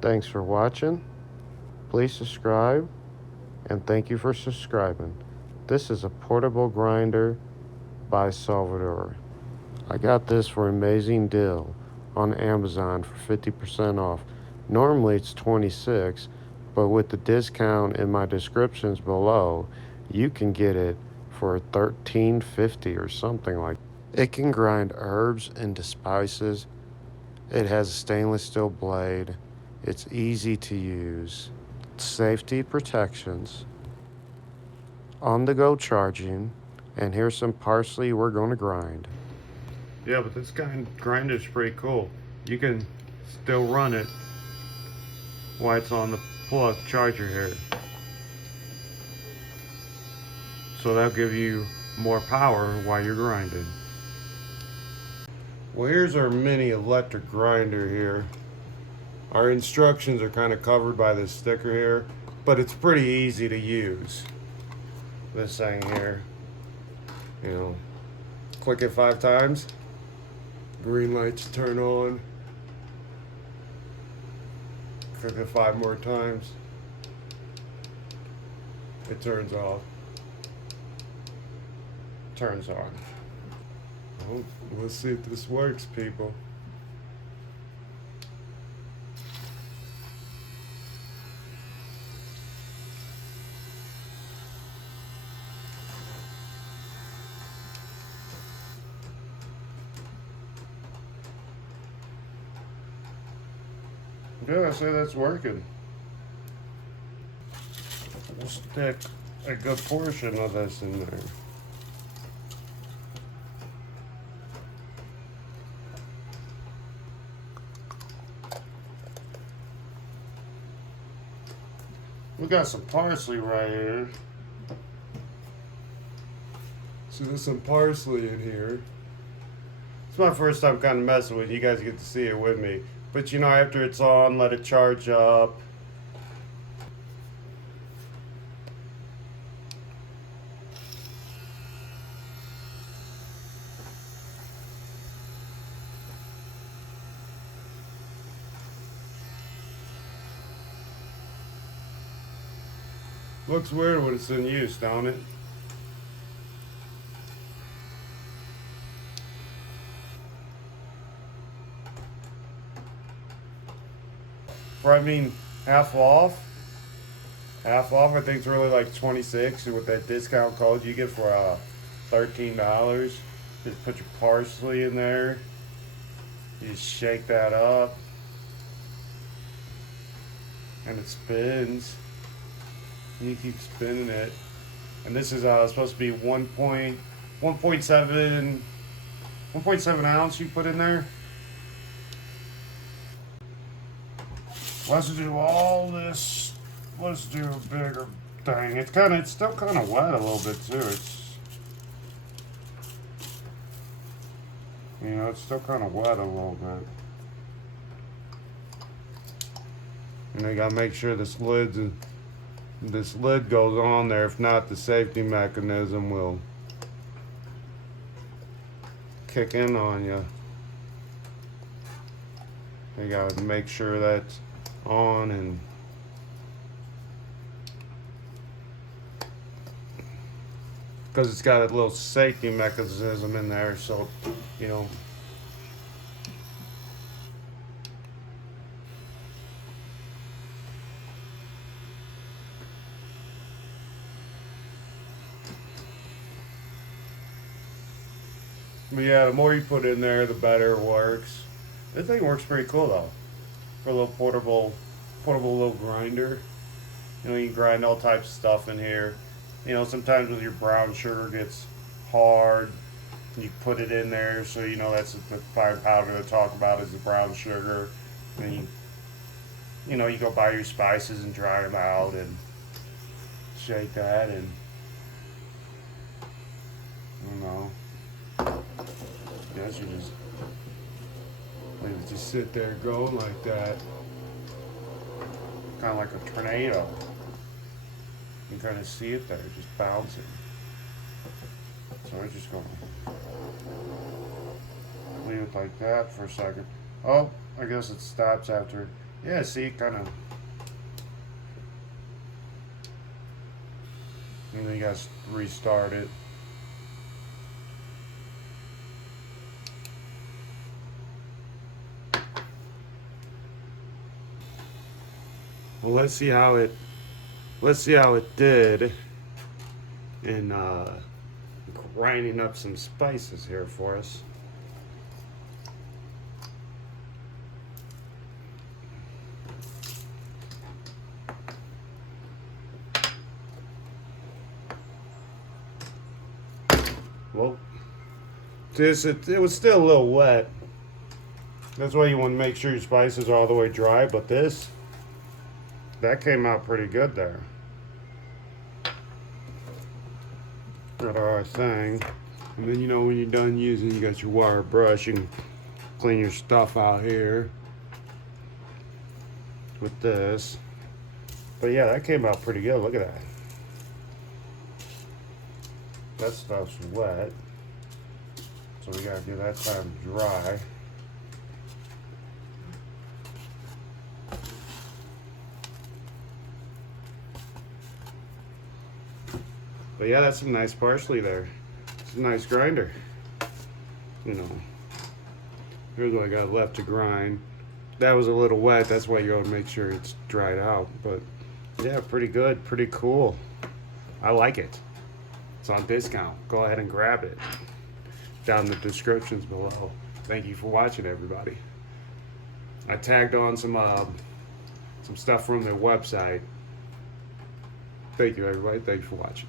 Thanks for watching. Please subscribe, and thank you for subscribing. This is a portable grinder by SOVIDER. I got this for an amazing deal on Amazon for 50% off. Normally it's 26, but with the discount in my descriptions below, you can get it for $13.50 or something like that. It can grind herbs into spices. It has a stainless steel blade. It's easy to use. Safety protections, on-the-go charging, and here's some parsley we're going to grind. Yeah, but this kind of grinder is pretty cool. You can still run it while it's on the plug charger here. So that'll give you more power while you're grinding. Well, here's our mini electric grinder here. Our instructions are kind of covered by this sticker here, but it's pretty easy to use. This thing here, click it 5 times, green lights turn on. Click it 5 more times, it turns off, turns on. Well, let's see if this works, people. Yeah, I say that's working. We'll stick a good portion of this in there. We got some parsley right here. So there's some parsley in here. It's my first time kind of messing with it. You guys get to see it with me. But after it's on, let it charge up. Looks weird when it's in use, don't it? I mean, half off. I think it's really like 26, and with that discount code you get for $13. Just put your parsley in there. You just shake that up, and it spins. And you keep spinning it. And this is supposed to be 1.7 ounce you put in there. Let's do all this. Let's do a bigger thing. It's still kind of wet a little bit too. It's still kind of wet a little bit. And you gotta make sure this lid goes on there. If not, the safety mechanism will kick in on you. You gotta make sure that's on, and because it's got a little safety mechanism in there, so but yeah, the more you put in there, the better it works. This thing works pretty cool though, for a little portable little grinder. You can grind all types of stuff in here. Sometimes with your brown sugar gets hard, you put it in there, so that's the fine powder to talk about is the brown sugar. And you go buy your spices and dry them out and shake that, and guess you just let it just sit there going like that, kind of like a tornado. You can kind of see it there, just bouncing. So we're just going to leave it like that for a second. Oh, I guess it stops after Yeah, see, kind of. And then you guys restart it. Well, let's see how it did in grinding up some spices here for us. Well, it was still a little wet. That's why you want to make sure your spices are all the way dry, but that came out pretty good there. Got our thing. And then, you know, when you're done using, you got your wire brush. You can clean your stuff out here with this. But yeah, that came out pretty good. Look at that. That stuff's wet. So we gotta give that time to dry. But yeah, that's some nice parsley there. It's a nice grinder. You know, here's what I got left to grind. That was a little wet, that's why you gotta make sure it's dried out. But yeah, pretty good, pretty cool. I like it. It's on discount. Go ahead and grab it. Down in the descriptions below. Thank you for watching, everybody. I tagged on some stuff from their website. Thank you, everybody. Thanks for watching.